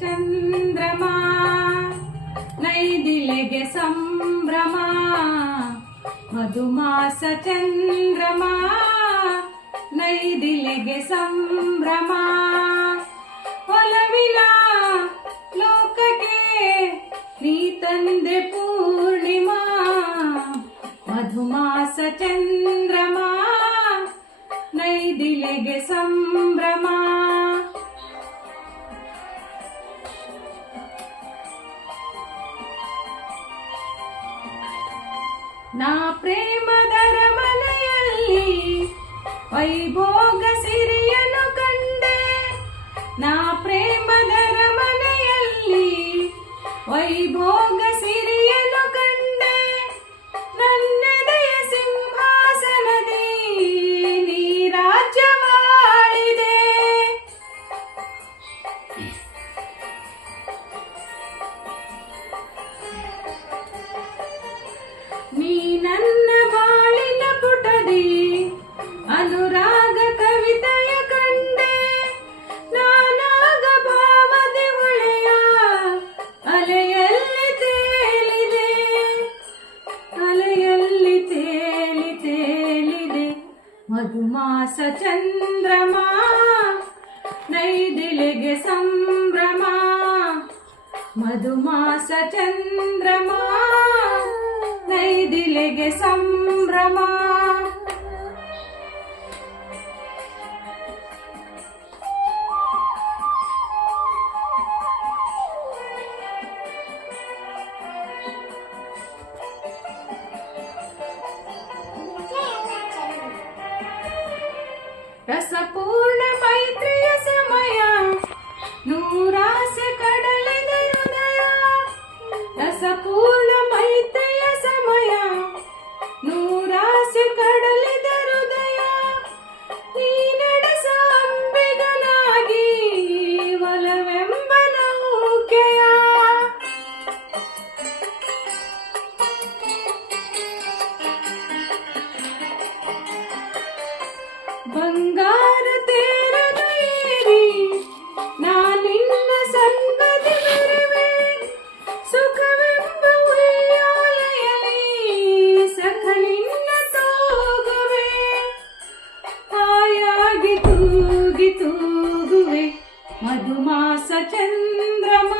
ಚಂದ್ರಮ ನೈದಿಲೆಗೆ ಸಂಭ್ರಮ ಮಧುಮಾಸ ಚಂದ್ರಮ ನೈದಿಲೆಗೆ ಸಂಭ್ರಮ ಒಲವಿನ ಲೋಕಕ್ಕೆ ನೀ ತಂದೆ ಪೂರ್ಣಿಮಾ ಮಧುಮಾಸ ಚಂದ್ರಮ ನೈದಿಲೆಗೆ ಸಂಭ್ರಮ ನಾ ಪ್ರೇಮದರ ಮನೆಯಲ್ಲಿ ವೈಭೋಗ ಸಿರಿಯನು ಕಂಡೆ ನಾ ಪ್ರೇಮದರ ಮನೆಯಲ್ಲಿ ವೈಭೋಗ ಸಿರಿಯನು ಕಂಡೆ ನನ್ನೆದೆಯ ಸಿಂಹಾಸನದಿ ನೀ ರಾಜ್ಯವಾಳಿದೆ ನೀ ನನ್ನ ಬಾಳಿನ ಪುಟದಿ ಅನುರಾಗ ಕವಿತೆಯ ಕಂಡೆ ನಾನಾಗ ಭಾವದಿ ಹೊಳೆಯ ಅಲೆಯಲ್ಲಿ ತೇಲಿದೆ ಅಲೆಯಲ್ಲಿ ತೇಲಿದೆ ಮಧುಮಾಸ ಚಂದ್ರಮ ನೈದಿಲೆಗೆ ಸಂಭ್ರಮ ಮಧುಮಾಸ ಚಂದ್ರಮ ನೈದಿಲೆಗೆ ಸಂಭ್ರಮ ರಸಪೂರ್ಣ ಮೈತ್ರಿಯ ಸಮಯ ನೂರಾಸೆ ಕಡಲಿದ ಹೃದಯ ರಸಪೂರ್ಣ ಮೈತ್ರಿಯ ಸಮಯ ನೂರಾಸೆ ಕಡಲಿದ ಹೃದಯ ನೀ ನಡೆಸ ಅಂಬಿಗನಾಗಿ ಒಲವೆಂಬ ನೌಕೆಯ ಬಂಗಾರ ತೇರನ ಏರಿ ನಾನಿನ್ನ ಸನ್ನದಿ ಬರುವೆ ಸುಖವೆಂಬ ಉಯ್ಯಾಲೆಯಲ್ಲಿ ಸಖನಿನ್ನ ತೂಗುವೆ ಹಾಯಾಗಿ ತೂಗುವೆ ಮಧುಮಾಸ ಚಂದ್ರಮ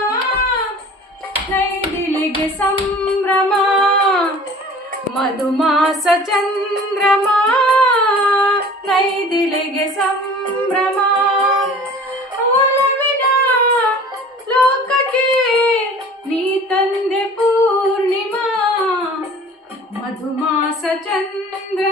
ನೈದಿಲೆಗೆ ಸಂಭ್ರಮ ಮಧುಮಾಸ ಚಂದ್ರಮ ನೈದಿಲೆಗೆ ಸಂಭ್ರಮ ಒಲವಿನ ಲೋಕಕ್ಕೆ ನೀ ತಂದೆ ಪೂರ್ಣಿಮಾ ಮಧುಮಾಸ ಚಂದ್ರ